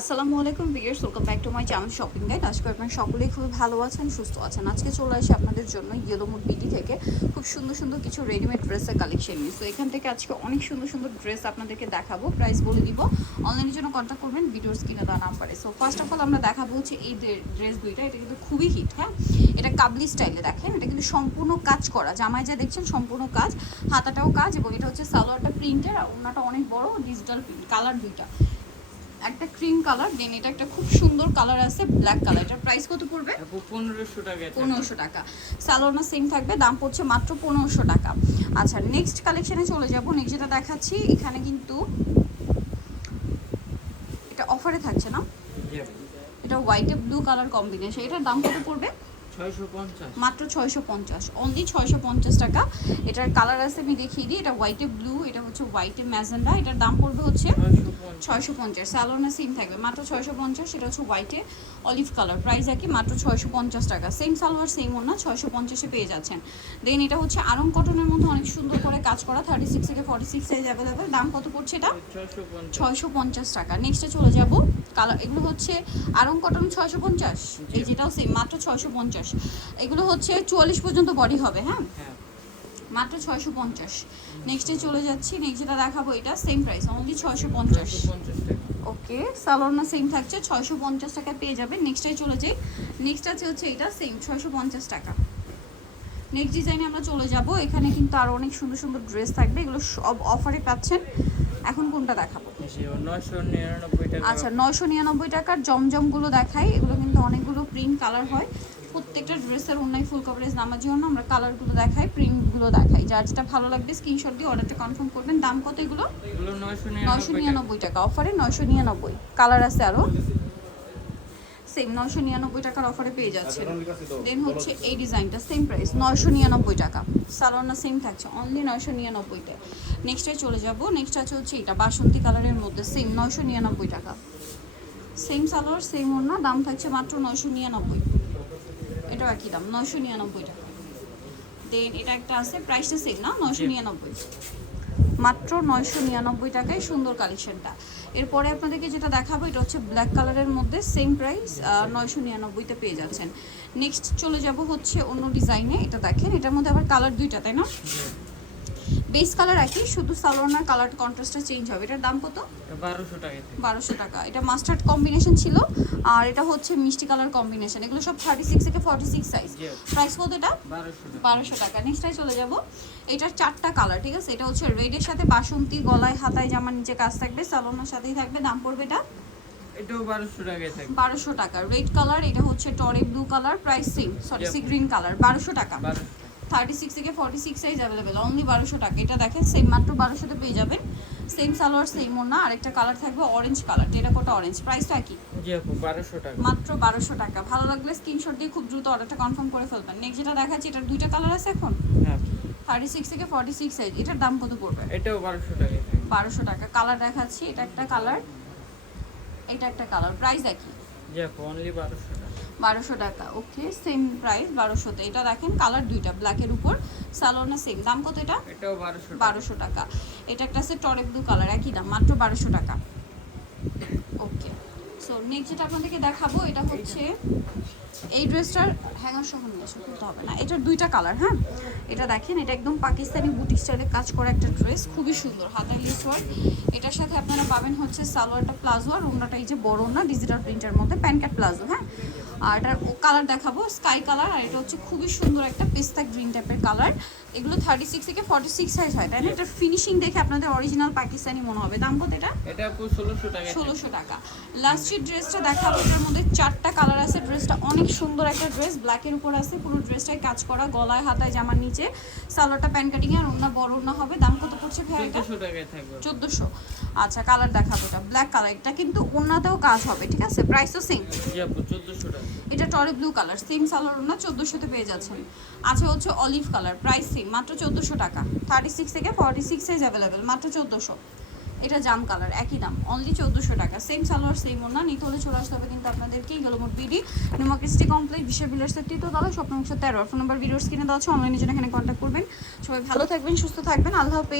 আসসালামু আলাইকুম viewers welcome back to my channel shopping guide আজকে আপনারা সকলেই খুবই ভালো আছেন, সুস্থ আছেন। আজকে চলে আসি আপনাদের জন্য ইয়েলো মুড বিডি থেকে। খুব সুন্দর সুন্দর কিছু রেডিমেড ড্রেসের কালেকশন নিয়ে। তো এখান থেকে আজকে অনেক সুন্দর সুন্দর ড্রেস আপনাদেরকে দেখাবো প্রাইস বলে দিব। অনলাইনের জন্য কন্ট্যাক্ট করবেন ভিডিওর স্ক্রিনে দেওয়া নাম্বারে সো ফার্স্ট অফ অল আমরা দেখাবো হচ্ছে এই ড্রেস দুইটা, এটা কিন্তু খুবই হিট হ্যাঁ? এটা কাবলি স্টাইলে দেখেন, এটা কিন্তু সম্পূর্ণ কাজ করা। জামায় যা দেখছেন, সম্পূর্ণ কাজ। হাতাটাও কাজ এবং এটা হচ্ছে সালোয়ারটা প্রিন্টের আর ওনাটা অনেক বড় ডিজিটাল প্রিন্ট কালার দুইটা। একটা ক্রিম কালার দেন এটা একটা খুব সুন্দর কালার আছে ব্ল্যাক কালার এটার প্রাইস কত পড়বে? পনেরোশো টাকা পনেরোশো টাকা। স্যালোনা সেম থাকবে দাম পড়ছে মাত্র পনেরোশো টাকা। আচ্ছা নেক্সট কালেকশনে চলে যাব। নেক্সট যেটা দেখাচ্ছি এখানে কিন্তু এটা অফারে থাকছে না? এটা হোয়াইটে ব্লু কালার কম্বিনেশন এটার দাম কত পড়বে? মাত্র ছয়শো পঞ্চাশ। অনলি ছয়শো পঞ্চাশ টাকা। এটার কালার আছে আমি দেখিয়ে দিই। এটা হোয়াইটে ব্লু এটা হচ্ছে হোয়াইটে ম্যাজেন্ডা। এটার দাম পড়বে হচ্ছে ছয়শো পঞ্চাশ। স্যালোনা সেম থাকবে। মাত্র ছয়শো পঞ্চাশ সেটা হচ্ছে হোয়াইটে অলিভ কালার প্রাইস একই মাত্র ছয়শো পঞ্চাশ টাকা। সেম সালোয়ার সেম ওনা ছয়শো পঞ্চাশে পেয়ে যাচ্ছেন। দেন এটা হচ্ছে আরং কটনের মধ্যে অনেক সুন্দর করে কাজ করা। থার্টি সিক্স থেকে ফর্টি সিক্স সাইজ অ্যাভেলেবেল দাম কত পড়ছে এটা? ছয়শো পঞ্চাশ। টাকা। নেক্সটে চলে যাব। কালার এগুলো হচ্ছে আরং কটন ছয়শো পঞ্চাশ। এই যেটাও সেম মাত্র ছয়শো পঞ্চাশ। এগুলো হচ্ছে চুয়াল্লিশ পর্যন্ত বডি হবে হ্যাঁ? হ্যাঁ। মাত্র ছয়শো পঞ্চাশ। নেক্সটে চলে যাচ্ছি নেক্সট যেটা দেখাবো এটা সেম প্রাইস অনলি ছয়শো পঞ্চাশ। পঞ্চাশ ওকে সালোয়ারনা সেম থাকছে ছয়শো পঞ্চাশ টাকায় পেয়ে যাবেন। নেক্সটে চলে যাই নেক্সট আছে হচ্ছে এটা সেম ছয়শো পঞ্চাশ টাকা। নেক্সট ডিজাইনে আমরা চলে যাব এখানে কিন্তু আরও অনেক সুন্দর সুন্দর ড্রেস থাকবে এগুলো সব অফারে পাচ্ছেন। এখন কোনটা দেখাবো? আচ্ছা নয়শো নিরানব্বই টাকার জমজমগুলো দেখাই এগুলো কিন্তু অনেকগুলো প্রিন্ট কালার হয়। প্রত্যেকটা ড্রেসের অন্যায় ফুল কভারেজ নামার জন্য আমরা কালারগুলো দেখাই প্রিন্টগুলো দেখাই। যার যেটা ভালো লাগবে স্ক্রিনশট দিয়ে অর্ডারটা কনফার্ম করবেন। দাম কত এগুলো? এগুলো নয়শো নিরানব্বই টাকা। অফারে নয়শো নিরানব্বই। কালার আছে আরও সেম নয়শো নিরানব্বই টাকার অফারে পেয়ে যাচ্ছে দেন হচ্ছে এই ডিজাইনটা সেম প্রাইস নয়শো নিরানব্বই টাকা। সালোয়ারনা সেম থাকছে অনলি নয়শো নিরানব্বইতে। নেক্সটে চলে যাব। নেক্সট আছে হচ্ছে এটা বাসন্তী কালারের মধ্যে সেম নয়শো নিরানব্বই টাকা। সেম সালোয়ার সেম ওড়না দাম থাকছে মাত্র নয়শো নিরানব্বই। এটাও একই দাম, নয়শো নিরানব্বই টাকা। দেন এটা একটা আছে প্রাইসটা সেম না? নয়শো নিরানব্বই। মাত্র নয়শো নিরানব্বই টাকায় সুন্দর কালেকশনটা এরপরে আপনাদেরকে যেটা দেখাবো, এটা হচ্ছে ব্ল্যাক কালারের মধ্যে সেম প্রাইস নয়শো নিরানব্বইতে পেয়ে যাচ্ছেন। নেক্সট চলে যাব হচ্ছে অন্য ডিজাইনে এটা দেখেন, এটার মধ্যে আবার কালার দুইটা, তাই না? বেস কালার একই শুধু সালোয়ার কালার কন্ট্রাস্টটা চেঞ্জ হবে। এটার দাম কত? বারোশো টাকা থেকে। বারোশো টাকা। এটা মাস্টার্ড কম্বিনেশন ছিল আর এটা হচ্ছে মিষ্টি কালার কম্বিনেশন এগুলো সব থার্টি সিক্স থেকে ফর্টি সিক্স সাইজ প্রাইস কত এটা? বারোশো টাকা। নেক্সটাই চলে যাব। এটার চারটা কালার ঠিক আছে? এটা হচ্ছে রেডের সাথে বাসন্তী গলায় হাতায় জামার নিচে কাজ থাকবে সালোনার সাথেই থাকবে। দাম পড়বে এটা? এটাও বারোশো টাকায় থাকবে। বারোশো টাকা। রেড কালার এটা হচ্ছে টরে blue colour price same sorry sea green colour বারোশো টাকা। বারোশো টাকা। থার্টি সিক্স থেকে forty six size available only বারোশো টাকা। এটা দেখেন সেম মাত্র বারোশোতে পেয়ে যাবেন। সেম সালোয়ার সেম ওনা আরেকটা কালার থাকবে অরেঞ্জ কালার টেরাকোটা অরেঞ্জ প্রাইসটা টাকা। মাত্র বারোশো টাকা। ভালো লাগলে স্ক্রিনশট দিয়ে খুব দ্রুত অর্ডারটা কনফার্ম করে ফেলবেন। নেক্সট যেটা দেখাচ্ছি এটার দুইটা কালার আছে এখন? হ্যাঁ থার্টি সিক্স থেকে ফর্টি সিক্স সাইজ এটার দাম কত পড়বে? এটাও বারোশো থাকবে বারোশো টাকা। কালার দেখাচ্ছি এটা একটা কালার এটা একটা কালার প্রাইস একই। বারোশো টাকা। ওকে সেম প্রাইস বারোশোতে। এটা দেখেন কালার দুইটা ব্ল্যাকের উপর। সালোনা সেম দাম কত এটা? এটাও বারোশো টাকা। এটা একটা আছে টরে ব্লু কালার একই দাম মাত্র বারোশো টাকা। ওকে সো নেক্সট যেটা আপনাদেরকে দেখাবো এটা হচ্ছে এই ড্রেসটার হ্যাঙ্গার সহ নিয়ে আসো করতে হবে না। এটার দুইটা কালার হ্যাঁ? এটা দেখেন এটা একদম পাকিস্তানি বুটিক স্টাইলে কাজ করা একটা ড্রেস খুবই সুন্দর হাতের লিস ওয়ার্ক এটার সাথে আপনারা পাবেন হচ্ছে সালোয়ারটা প্লাজো আর ওনাটা এই যে বড় না ডিজিটাল প্রিন্টের মধ্যে প্যান কাট প্লাজো হ্যাঁ? আর এটার কালার দেখাবো স্কাই কালার আর এটা হচ্ছে খুবই সুন্দর একটা পেস্তা গ্রিন টাইপের কালার এগুলো থার্টি সিক্স থেকে ফর্টি সিক্স সাইজ হয় তাই না? এটার ফিনিশিং দেখে আপনাদের অরিজিনাল পাকিস্তানি মনে হবে। দাম কত এটা? এটা ষোলোশো টাকা। ষোলোশো টাকা। লাস্টের ড্রেসটা দেখাবো এটার মধ্যে চারটা কালার আছে ড্রেসটা অনেক সুন্দর একটা ড্রেস ব্ল্যাকের উপর আছে পুরো ড্রেসটাই কাজ করা গলায় হাতায় জামার নিচে সালোয়ারটা প্যান কাটিং আর ওনা বড় ওনা হবে। দাম কত পড়ছে ভাই এটা? চোদ্দশো টাকায় থাকবে। চোদ্দোশো। আচ্ছা কালার দেখাবো এটা। ব্ল্যাক কালার এটা কিন্তু ওনাতেও কাজ হবে ঠিক আছে? প্রাইসও সেম জি আপু চোদ্দশো টাকা। এটা টরে ব্লু কালার সেম সালোয়ার ওনা চোদ্দোশোতে পেয়ে যাচ্ছেন। আচ্ছা হচ্ছে অলিভ কালার প্রাইস সেম মাত্র চোদ্দোশো টাকা। থার্টি সিক্স থেকে ফর্টি সিক্স সাইজ অ্যাভেলেবেল মাত্র চোদ্দোশো। এটা জাম কালার, একই দাম অনলি চোদ্দোশো টাকা। সেম সালোয়ার সেম ওনা নিতে হলে চলে আসতে হবে কিন্তু আপনাদেরকে গেলো মোট বিডি নিউমার্কেস্টি কমপ্লেক্স বিশ্ব বিলাসের তৃতীয় তলা স্বপ্ন তেরো। ফোন নাম্বার ভিডিওস কিনে দেওয়া আছে অনলাইনের জন্য এখানে কন্ট্যাক্ট করবেন। সবাই ভালো থাকবেন, সুস্থ থাকবেন, আল্লাহ হাফেজ।